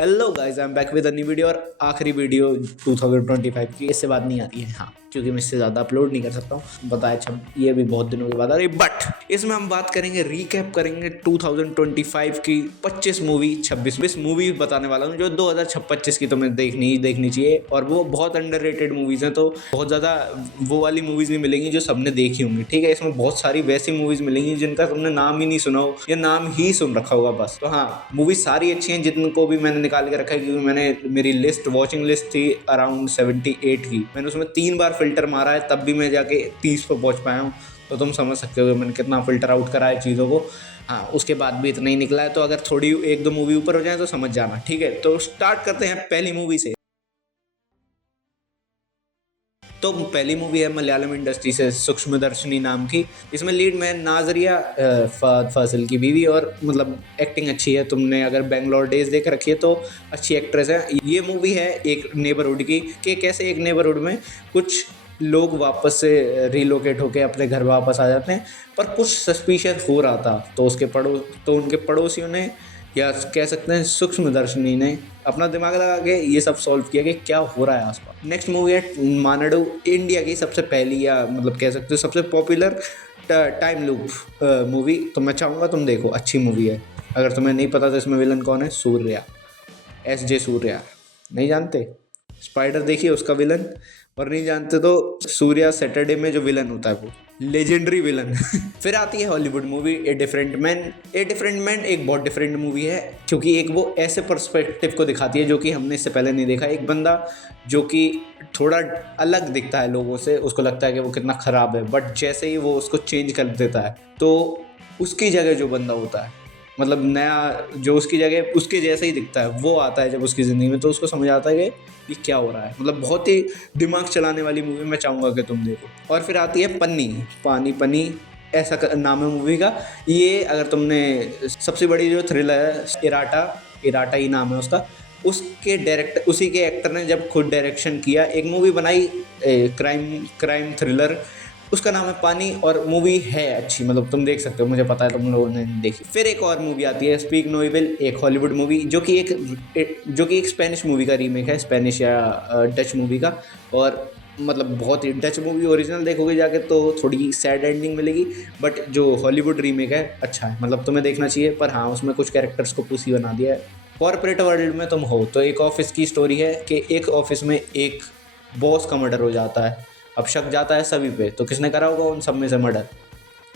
Hello guys, I am back with a new video और आखिरी video 2025 की। इससे बात नहीं आती है, हाँ, क्योंकि मैं इससे ज़्यादा अपलोड नहीं कर सकता हूँ। बताया छब ये भी बहुत दिनों के बाद आ रही, बट इसमें हम बात करेंगे, रीकैप करेंगे 2025 की 25 मूवी, 26 मूवी बताने वाला हूँ जो 2025 की तुम्हें देखनी चाहिए। और वो बहुत अंडररेटेड मूवीज़ हैं, तो बहुत ज़्यादा वो वाली मूवीज़ नहीं मिलेंगी जो सबने देखी होंगी, ठीक है। इसमें बहुत सारी वैसी मूवीज़ मिलेंगी जिनका तुमने नाम ही नहीं सुना हो या नाम ही सुन रखा होगा बस। तो हाँ, मूवी सारी अच्छी हैं, जिनको भी मैंने निकाल के रखा है, क्योंकि मैंने मेरी वॉचिंग लिस्ट थी अराउंड 78 की। मैंने उसमें 3 बार फिल्टर मारा है, तब भी मैं जाके 30 पर पहुंच पाया हूँ। तो तुम समझ सकते हो मैंने कितना फिल्टर आउट करा है चीज़ों को। हाँ, उसके बाद भी इतना ही निकला है, तो अगर थोड़ी 1-2 मूवी ऊपर हो जाए तो समझ जाना, ठीक है। तो स्टार्ट करते हैं पहली मूवी से। तो पहली मूवी है मलयालम इंडस्ट्री से सूक्ष्मदर्शिनी नाम की। इसमें लीड में नाजरिया फहद फासिल की बीवी, और मतलब एक्टिंग अच्छी है। तुमने अगर बेंगलोर डेज देख रखी है तो अच्छी एक्ट्रेस है। ये मूवी है एक नेबरहुड की, कि कैसे एक नेबरहुड में कुछ लोग वापस से रिलोकेट होकर अपने घर वापस आ जाते हैं, पर कुछ सस्पिशियस हो रहा था। तो उनके पड़ोसियों ने, या कह सकते हैं सूक्ष्मदर्शिनी ने, अपना दिमाग लगा के ये सब सॉल्व किया कि क्या हो रहा है आसपास। नेक्स्ट मूवी है मानाडू, इंडिया की सबसे पहली, या मतलब कह सकते हो सबसे पॉपुलर टाइम लूप मूवी। तो मैं चाहूँगा तुम देखो, अच्छी मूवी है। अगर तुम्हें नहीं पता तो इसमें विलन कौन है, सूर्या, एस जे सूर्या। नहीं जानते? स्पाइडर देखिए उसका विलन। और नहीं जानते तो सूर्या सैटरडे में जो विलन होता है, वो लेजेंडरी विलन। फिर आती है Hollywood movie a different man. A different man एक बहुत डिफरेंट मूवी है, क्योंकि एक वो ऐसे पर्सपेक्टिव को दिखाती है जो कि हमने इससे पहले नहीं देखा। एक बंदा जो कि थोड़ा अलग दिखता है लोगों से, उसको लगता है कि वो कितना ख़राब है, बट जैसे ही वो उसको चेंज कर देता है तो उसकी जगह जो बंदा होता है, मतलब नया जो उसकी जगह उसके जैसा ही दिखता है, वो आता है जब उसकी ज़िंदगी में, तो उसको समझ आता है कि ये क्या हो रहा है। मतलब बहुत ही दिमाग चलाने वाली मूवी, मैं चाहूँगा कि तुम देखो। और फिर आती है पन्नी, पानी पनी ऐसा नाम है मूवी का। ये अगर तुमने, सबसे बड़ी जो थ्रिलर है इराटा, इराटा ही नाम है उसका, उसके डायरेक्टर, उसी के एक्टर ने जब खुद डायरेक्शन किया, एक मूवी बनाई क्राइम थ्रिलर, उसका नाम है पानी। और मूवी है अच्छी, मतलब तुम देख सकते हो, मुझे पता है तुम लोगों ने देखी। फिर एक और मूवी आती है स्पीक नो इविल, एक हॉलीवुड मूवी जो कि एक स्पेनिश मूवी का रीमेक है, स्पेनिश या डच मूवी का। और मतलब बहुत ही, डच मूवी ओरिजिनल देखोगे जाके तो थोड़ी सैड एंडिंग मिलेगी, बट जो हॉलीवुड रीमेक है अच्छा है, मतलब तुम्हें देखना चाहिए। पर हाँ, उसमें कुछ कैरेक्टर्स को पुसी बना दिया है। कॉर्पोरेट वर्ल्ड में तुम हो तो एक ऑफिस की स्टोरी है, कि एक ऑफिस में एक बॉस का मर्डर हो जाता है। अब शक जाता है सभी पे, तो किसने करा होगा उन सब में से मर्डर,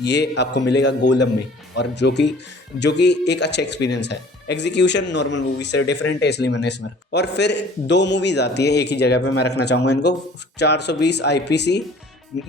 ये आपको मिलेगा गोलम में। और जो कि एक अच्छा एक्सपीरियंस है। एग्जीक्यूशन नॉर्मल मूवी से डिफरेंट है, इसलिए मैंने इसमें रखा। और फिर 2 मूवीज़ आती है एक ही जगह पे, मैं रखना चाहूँगा इनको। 420 आईपीसी,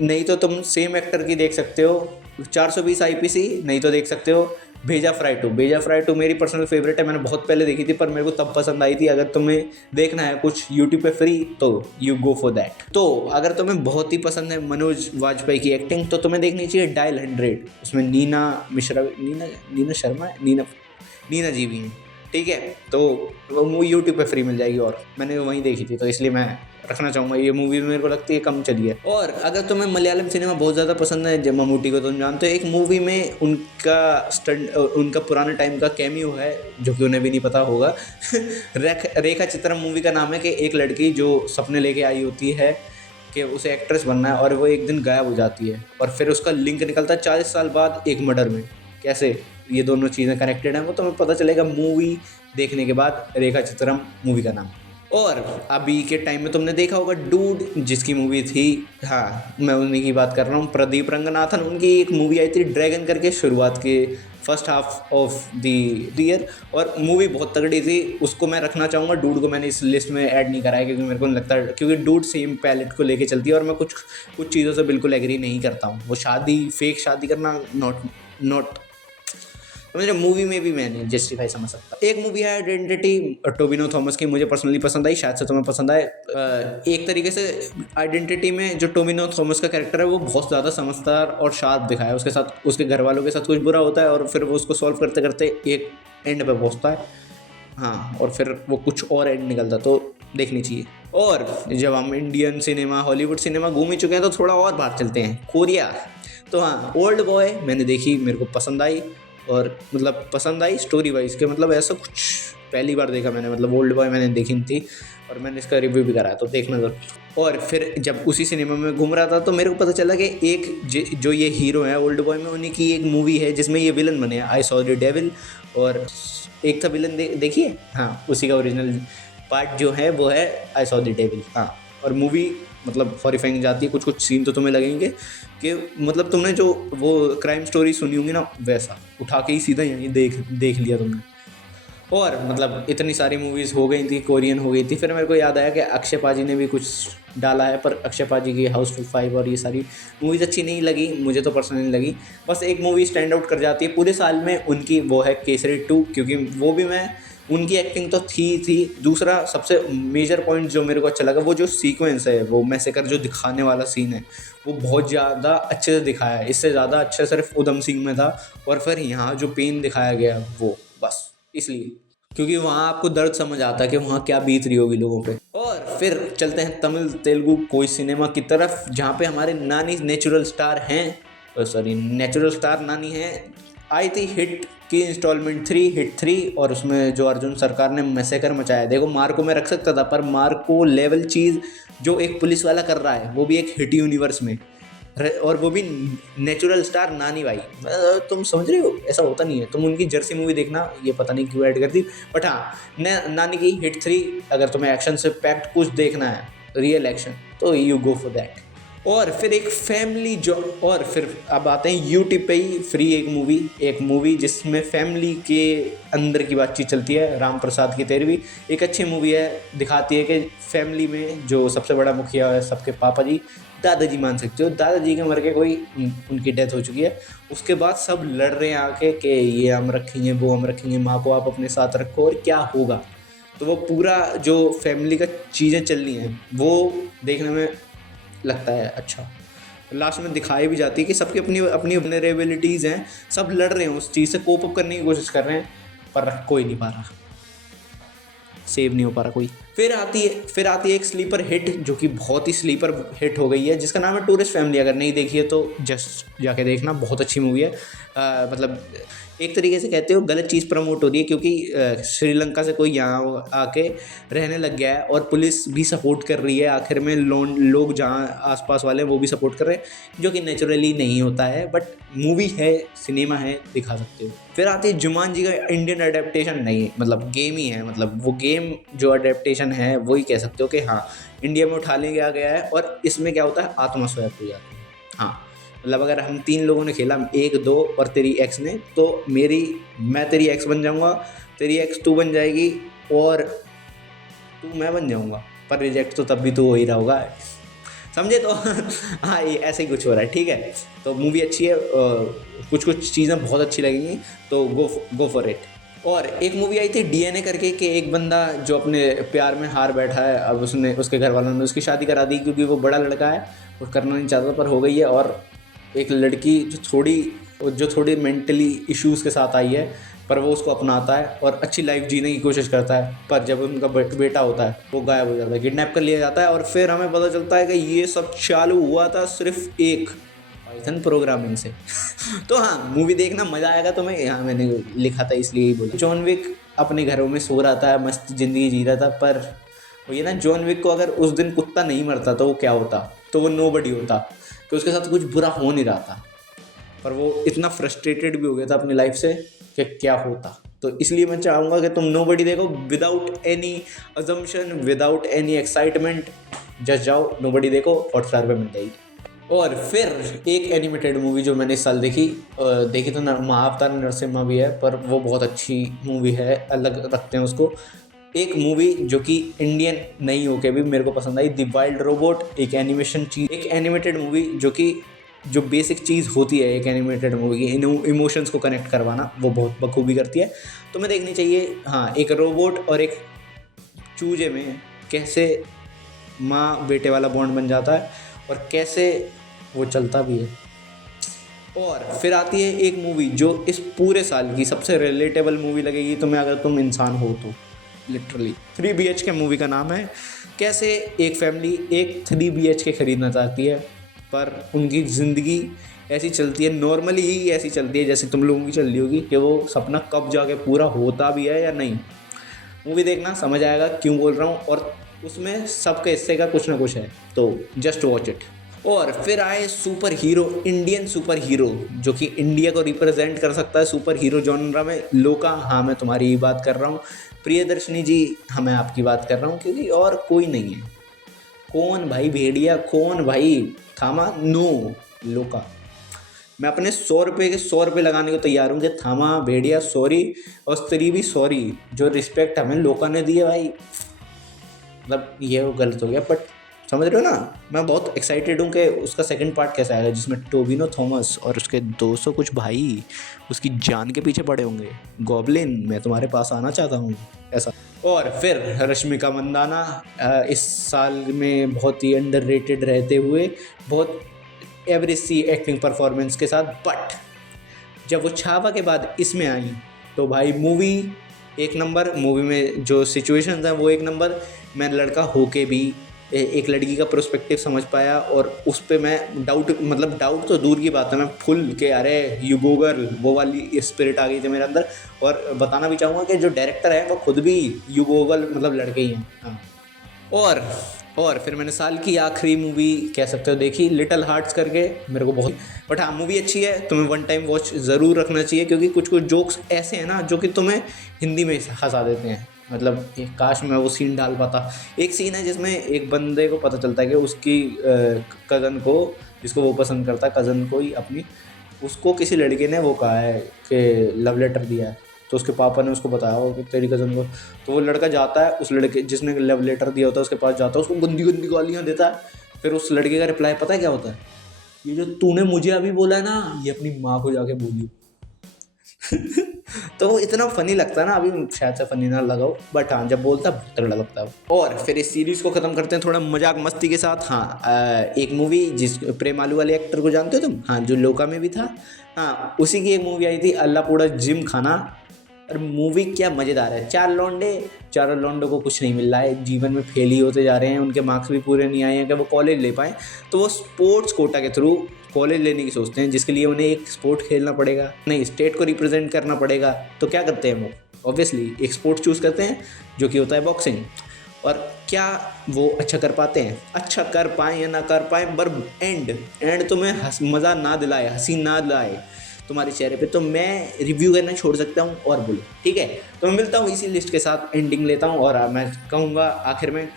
नहीं तो तुम सेम एक्टर की देख सकते हो। 420 आईपीसी, नहीं तो देख सकते हो भेजा फ्राई 2। भेजा फ्राई 2 मेरी पर्सनल फेवरेट है, मैंने बहुत पहले देखी थी, पर मेरे को तब पसंद आई थी। अगर तुम्हें देखना है कुछ यूट्यूब पे फ्री, तो यू गो फॉर दैट। तो अगर तुम्हें बहुत ही पसंद है मनोज वाजपेयी की एक्टिंग, तो तुम्हें देखनी चाहिए डायल 100। उसमें नीना मिश्रा, नीना जी भी हैं, ठीक है। तो वो मूवी यूट्यूब पे फ्री मिल जाएगी, और मैंने वहीं देखी थी, तो इसलिए मैं रखना चाहूँगा। ये मूवी मेरे को लगती है कम चली है। और अगर तुम्हें मलयालम सिनेमा बहुत ज़्यादा पसंद है, जब मम्मूटी को तुम जानते हो, एक मूवी में उनका पुराने टाइम का कैमियो है, जो कि उन्हें भी नहीं पता होगा। रेखा चित्रम मूवी का नाम है, कि एक लड़की जो सपने लेके आई होती है कि उसे एक्ट्रेस बनना है, और वो एक दिन गायब हो जाती है, और फिर उसका लिंक निकलता है 40 साल बाद एक मर्डर में। कैसे ये दोनों चीज़ें कनेक्टेड हैं, वो तुम्हें पता चलेगा मूवी देखने के बाद। रेखा चित्रम मूवी का नाम। और अभी के टाइम में तुमने देखा होगा डूड, जिसकी मूवी थी, हाँ मैं उन्हीं की बात कर रहा हूँ, प्रदीप रंगनाथन। उनकी एक मूवी आई थी ड्रैगन करके, शुरुआत के first half of the year, और मूवी बहुत तगड़ी थी। उसको मैं रखना चाहूँगा। डूड को मैंने इस लिस्ट में ऐड नहीं करा है, क्योंकि मेरे को नहीं लगता, क्योंकि डूड सेम पैलेट को लेके चलती है, और मैं कुछ चीज़ों से बिल्कुल एग्री नहीं करता हूँ। वो फेक शादी करना नॉट मुझे मूवी में भी मैं नहीं जस्टिफाई समझ सकता। एक मूवी है आइडेंटिटी, टोबिनो थॉमस की, मुझे पर्सनली पसंद आई, शायद से तुम्हें पसंद आए। एक तरीके से आइडेंटिटी में जो टोबिनो थॉमस का कैरेक्टर है, वो बहुत ज़्यादा समझदार और शार्प दिखाया है। उसके साथ, उसके घर वालों के साथ कुछ बुरा होता है, और फिर वो उसको सॉल्व करते करते एक एंड पे पहुँचता है। हाँ, और फिर वो कुछ और एंड निकलता, तो देखनी चाहिए। और जब हम इंडियन सिनेमा, हॉलीवुड सिनेमा घूम ही चुके हैं, तो थोड़ा और बाहर चलते हैं, कोरिया। तो हाँ, ओल्ड बॉय मैंने देखी, मेरे को पसंद आई। और मतलब पसंद आई स्टोरी वाइज के, मतलब ऐसा कुछ पहली बार देखा मैंने, मतलब ओल्ड बॉय मैंने देखी नहीं थी और मैंने इसका रिव्यू भी कराया, तो देखना ज़रूर। और फिर जब उसी सिनेमा में घूम रहा था तो मेरे को पता चला कि एक जो ये हीरो है ओल्ड बॉय में, उन्हीं की एक मूवी है जिसमें ये विलन बने हैं, आई सॉ द डेविल। और एक था विलन देखिए, हाँ उसी का ओरिजिनल पार्ट जो है वो है आई सॉ द डेविल। हाँ, और मूवी मतलब हॉरिफाइंग जाती है, कुछ कुछ सीन तो तुम्हें लगेंगे कि मतलब तुमने जो वो क्राइम स्टोरी सुनी होंगी ना, वैसा उठा के ही सीधा यहीं देख लिया तुमने। और मतलब इतनी सारी मूवीज़ हो गई थी, कोरियन हो गई थी, फिर मेरे को याद आया कि अक्षय पाजी ने भी कुछ डाला है, पर अक्षय पाजी की हाउसफुल 5 और ये सारी मूवीज़ अच्छी नहीं लगी मुझे, तो पर्सनली लगी। बस एक मूवी स्टैंड आउट कर जाती है पूरे साल में उनकी, वो है केसरी 2, क्योंकि वो भी मैं उनकी एक्टिंग तो थी। दूसरा सबसे मेजर पॉइंट जो मेरे को अच्छा लगा, वो जो सीक्वेंस है, वो मैसेकर जो दिखाने वाला सीन है, वो बहुत ज़्यादा अच्छे से दिखाया है। इससे ज़्यादा अच्छा सिर्फ उधम सिंह में था, और फिर यहाँ जो पेन दिखाया गया वो बस इसलिए, क्योंकि वहाँ आपको दर्द समझ आता है कि वहाँ क्या बीत रही होगी लोगों पे। और फिर चलते हैं तमिल तेलुगु कोई सिनेमा की तरफ, जहाँ पे हमारे नानी नेचुरल स्टार हैं, सॉरी नेचुरल स्टार नानी हैं। आई थी हिट की इंस्टॉलमेंट 3, हिट 3, और उसमें जो अर्जुन सरकार ने मैसेकर मचाया। देखो मार्को में रख सकता था, पर मार्को लेवल चीज़ जो एक पुलिस वाला कर रहा है, वो भी एक हिट यूनिवर्स में, और वो भी नेचुरल स्टार नानी भाई। तुम समझ रहे हो, ऐसा होता नहीं है। तुम उनकी जर्सी मूवी देखना, ये पता नहीं क्यों ऐड कर दी, बट हाँ नानी की हिट 3, अगर तुम्हें एक्शन से पैक्ड कुछ देखना है, रियल एक्शन, तो यू गो फॉर दैट। और फिर एक फैमिली जो, और फिर अब आते हैं यूट्यूब पे ही फ्री एक मूवी जिसमें फैमिली के अंदर की बातचीत चलती है, राम प्रसाद की 13वीं। एक अच्छी मूवी है, दिखाती है कि फैमिली में जो सबसे बड़ा मुखिया है सबके पापा जी, दादाजी मान सकते हो, दादाजी के मर के कोई उनकी डेथ हो चुकी है। उसके बाद सब लड़ रहे हैं आके कि ये हम रखेंगे, वो हम रखेंगे, माँ को आप अपने साथ रखो, और क्या होगा। तो वो पूरा जो फैमिली का चीज़ें चल रही हैं, वो देखने में लगता है अच्छा। लास्ट में दिखाई भी जाती है कि सबकी अपनी अपनी वनरेबिलिटीज़ हैं, सब लड़ रहे हैं उस चीज़ से, कोप अप करने की कोशिश कर रहे हैं, पर कोई नहीं पा रहा, सेव नहीं हो पा रहा कोई। फिर आती है एक स्लीपर हिट, जो कि बहुत ही स्लीपर हिट हो गई है, जिसका नाम है टूरिस्ट फैमिली। अगर नहीं देखी है तो जस्ट जाके देखना, बहुत अच्छी मूवी है। मतलब एक तरीके से कहते हो गलत चीज़ प्रमोट हो रही है, क्योंकि श्रीलंका से कोई यहाँ आके रहने लग गया है, और पुलिस भी सपोर्ट कर रही है। आखिर में लोग जहाँ आसपास वाले हैं वो भी सपोर्ट कर रहे हैं, जो कि नेचुरली नहीं होता है, बट मूवी है, सिनेमा है, दिखा सकते हो। फिर आती है जुमानजी का इंडियन अडेप्टेशन, नहीं मतलब गेम ही है, मतलब वो गेम जो अडेप्टेशन है वही कह सकते हो कि हाँ इंडिया में उठा लिया गया है। और इसमें क्या होता है, आत्मा स्वैप हो जाती है। हाँ मतलब अगर हम 3 लोगों ने खेला, 1, 2 और तेरी एक्स ने, तो मैं तेरी एक्स बन जाऊँगा, तेरी एक्स तू बन जाएगी, और तू मैं बन जाऊँगा, पर रिजेक्ट तो तब भी तू हो ही रहा होगा, समझे। तो हाँ ये ऐसे ही कुछ हो रहा है, ठीक है। तो मूवी अच्छी है, कुछ चीज़ें बहुत अच्छी लगेंगी, तो गो फॉर इट। और एक मूवी आई थी DNA करके, कि एक बंदा जो अपने प्यार में हार बैठा है, अब उसके घर वालों ने उसकी शादी करा दी, क्योंकि वो बड़ा लड़का है, वो करना नहीं चाहता पर हो गई है। और एक लड़की जो थोड़ी मेंटली इश्यूज़ के साथ आई है, पर वो उसको अपनाता है और अच्छी लाइफ जीने की कोशिश करता है। पर जब उनका बेटा होता है वो गायब हो जाता है, किडनैप कर लिया जाता है, और फिर हमें पता चलता है कि ये सब चालू हुआ था सिर्फ एक पाइथन प्रोग्रामिंग से। तो हाँ मूवी देखना, मज़ा आएगा तुम्हें। यहाँ मैंने लिखा था इसलिए ही बोला। जॉन विक अपने घरों में सो रहा था, मस्त ज़िंदगी जी रहा था, पर वो ये ना, जॉन विक को अगर उस दिन कुत्ता नहीं मरता तो वो क्या होता, तो वो नोबडी होता, कि उसके साथ कुछ बुरा हो नहीं रहा था, पर वो इतना फ्रस्ट्रेटेड भी हो गया था अपनी लाइफ से कि क्या होता। तो इसलिए मैं चाहूँगा कि तुम नोबडी देखो, without any assumption, without any excitement, just जाओ नोबडी देखो, हॉटस्टार पे मिल जाएगी। और फिर एक एनिमेटेड मूवी जो मैंने इस साल देखी तो महाअवतार नरसिम्हा भी है, पर वो बहुत अच्छी मूवी है, अलग रखते हैं उसको। एक मूवी जो कि इंडियन नहीं होके भी मेरे को पसंद आई, द वाइल्ड रोबोट। एक एनिमेशन चीज़, एक एनिमेटेड मूवी जो बेसिक चीज़ होती है एक एनिमेटेड मूवी की, इमोशंस को कनेक्ट करवाना, वो बहुत बखूबी करती है, तो मैं देखनी चाहिए। हाँ, एक रोबोट और एक चूजे में कैसे माँ बेटे वाला बॉन्ड बन जाता है, और कैसे वो चलता भी है। और फिर आती है एक मूवी जो इस पूरे साल की सबसे रिलेटेबल मूवी लगेगी तुम्हें, अगर तुम इंसान हो तो, लिटरली 3 BHK मूवी का नाम है। कैसे एक फैमिली एक 3 BHK खरीदना चाहती है, पर उनकी ज़िंदगी ऐसी चलती है, नॉर्मली ही ऐसी चलती है जैसे तुम लोगों की चल रही होगी, कि वो सपना कब जाके पूरा होता भी है या नहीं। मूवी देखना, समझ आएगा क्यों बोल रहा हूँ, और उसमें सबके हिस्से का कुछ ना कुछ है, तो जस्ट वॉच इट। और फिर आए super hero, Indian super hero, जो कि इंडिया को रिप्रेजेंट कर सकता है सुपर हीरो जॉनरा में। लोका, हाँ मैं तुम्हारी ही बात कर रहा हूँ। प्रियदर्शनी जी, हाँ मैं आपकी बात कर रहा हूँ, क्योंकि और कोई नहीं है। कौन भाई भेड़िया, कौन भाई थामा, नो, लोका। मैं अपने 100 रुपये के 100 रुपये लगाने को तैयार हूँ कि थामा, भेड़िया सॉरी, और स्त्री भी सॉरी। जो रिस्पेक्ट हमें लोका ने दी है भाई, मतलब ये वो गलत हो गया, बट समझ रहे हो ना। मैं बहुत एक्साइटेड हूँ कि उसका सेकंड पार्ट कैसा आएगा, जिसमें टोबिनो थॉमस और उसके 200 कुछ भाई उसकी जान के पीछे पड़े होंगे। गॉब्लिन, मैं तुम्हारे पास आना चाहता हूँ, ऐसा। और फिर रश्मिका मंदाना, इस साल में बहुत ही अंडररेटेड रहते हुए बहुत एवरेज सी एक्टिंग परफॉर्मेंस के साथ, बट जब वो छावा के बाद इसमें आई तो भाई मूवी एक नंबर। मूवी में जो सिचुएशंस हैं वो एक नंबर। मैं लड़का होके भी एक लड़की का प्रोस्पेक्टिव समझ पाया, और उस पर मैं डाउट, मतलब डाउट तो दूर की बात है, मैं फुल के अरे यू गो गर्ल, वो वाली स्पिरिट आ गई थी मेरे अंदर। और बताना भी चाहूँगा कि जो डायरेक्टर है वो खुद भी यू गो गर्ल मतलब लड़के ही हैं, हाँ। और और फिर मैंने साल की आखिरी मूवी कह सकते हो देखी, लिटिल हार्ट्स करके, मेरे को बहुत, बट हाँ मूवी अच्छी है, तुम्हें वन टाइम वॉच ज़रूर रखना चाहिए, क्योंकि कुछ कुछ जोक्स ऐसे हैं ना जो कि तुम्हें हिंदी में हंसा देते हैं। मतलब काश मैं वो सीन डाल पाता। एक सीन है जिसमें एक बंदे को पता चलता है कि उसकी कज़न को, जिसको वो पसंद करता है, कज़न को ही अपनी, उसको किसी लड़के ने वो कहा है कि लव लेटर दिया है, तो उसके पापा ने उसको बताया हो कि तेरी कज़न को। तो वो लड़का जाता है उस लड़के जिसने लव लेटर दिया होता है उसके पास, जाता है, उसको गंदी गंदी गालियाँ देता है। फिर उस लड़के का रिप्लाई पता है क्या होता है? ये जो तूने मुझे अभी बोला है ना, ये अपनी माँ को जाके बोलियो। तो वो इतना फनी लगता है ना, अभी शायद से फनी ना लगा हो, बट हाँ जब बोलता है बहुत तगड़ा लगता है। और फिर इस सीरीज़ को ख़त्म करते हैं थोड़ा मजाक मस्ती के साथ। हाँ एक मूवी, जिस प्रेम आलू वाले एक्टर को जानते हो तुम, हाँ जो लोका में भी था, हाँ उसी की एक मूवी आई थी, अल्लाहपुरा जिम खाना। और मूवी क्या मज़ेदार है। चारों लौंडों को कुछ नहीं मिल रहा है, जीवन में फेल ही होते जा रहे हैं, उनके मार्क्स भी पूरे नहीं आए हैं कि वो कॉलेज ले पाएँ, तो वो स्पोर्ट्स कोटा के थ्रू कॉलेज लेने की सोचते हैं, जिसके लिए उन्हें एक स्पोर्ट खेलना पड़ेगा, नहीं स्टेट को रिप्रेजेंट करना पड़ेगा। तो क्या करते हैं वो, ऑब्वियसली एक स्पोर्ट चूज़ करते हैं जो कि होता है बॉक्सिंग। और क्या वो अच्छा कर पाते हैं? अच्छा कर पाएँ या ना कर पाएँ, पर एंड तुम्हें मज़ा ना दिलाए, हंसी ना दिलाए तुम्हारे चेहरे पे, तो मैं रिव्यू करना छोड़ सकता हूँ और बोलो, ठीक है। तो मैं मिलता हूँ इसी लिस्ट के साथ, एंडिंग लेता हूँ, और मैं कहूँगा आखिर में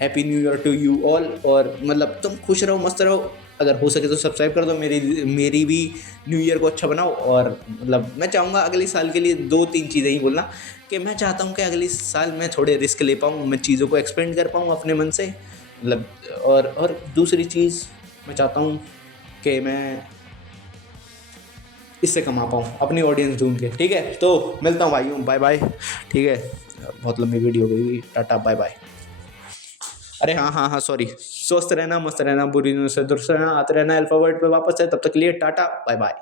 happy new year to you all. और मतलब तुम खुश रहो, मस्त रहो, अगर हो सके तो सब्सक्राइब कर दो, मेरी भी न्यू ईयर को अच्छा बनाओ। और मतलब मैं चाहूँगा अगले साल के लिए 2-3 चीज़ें ही बोलना, कि मैं चाहता हूँ कि अगले साल मैं थोड़े रिस्क ले पाऊँ, मैं चीज़ों को एक्सपेंड कर पाऊँ अपने मन से, मतलब। और दूसरी चीज़ मैं चाहता हूँ कि मैं इससे कमा पाऊँ अपनी ऑडियंस ढूंढ के, ठीक है। तो मिलता हूँ भाइयों, बाय बाय, ठीक है। बहुत लंबी वीडियो हो गई, टाटा बाय बाय। अरे हाँ हाँ हाँ सॉरी, स्वस्थ रहना, मस्त रहना, बुरी से दुरुस्त रहना, आते रहना अल्फाबेट पे वापस है, तब तक के लिए टाटा बाय बाय।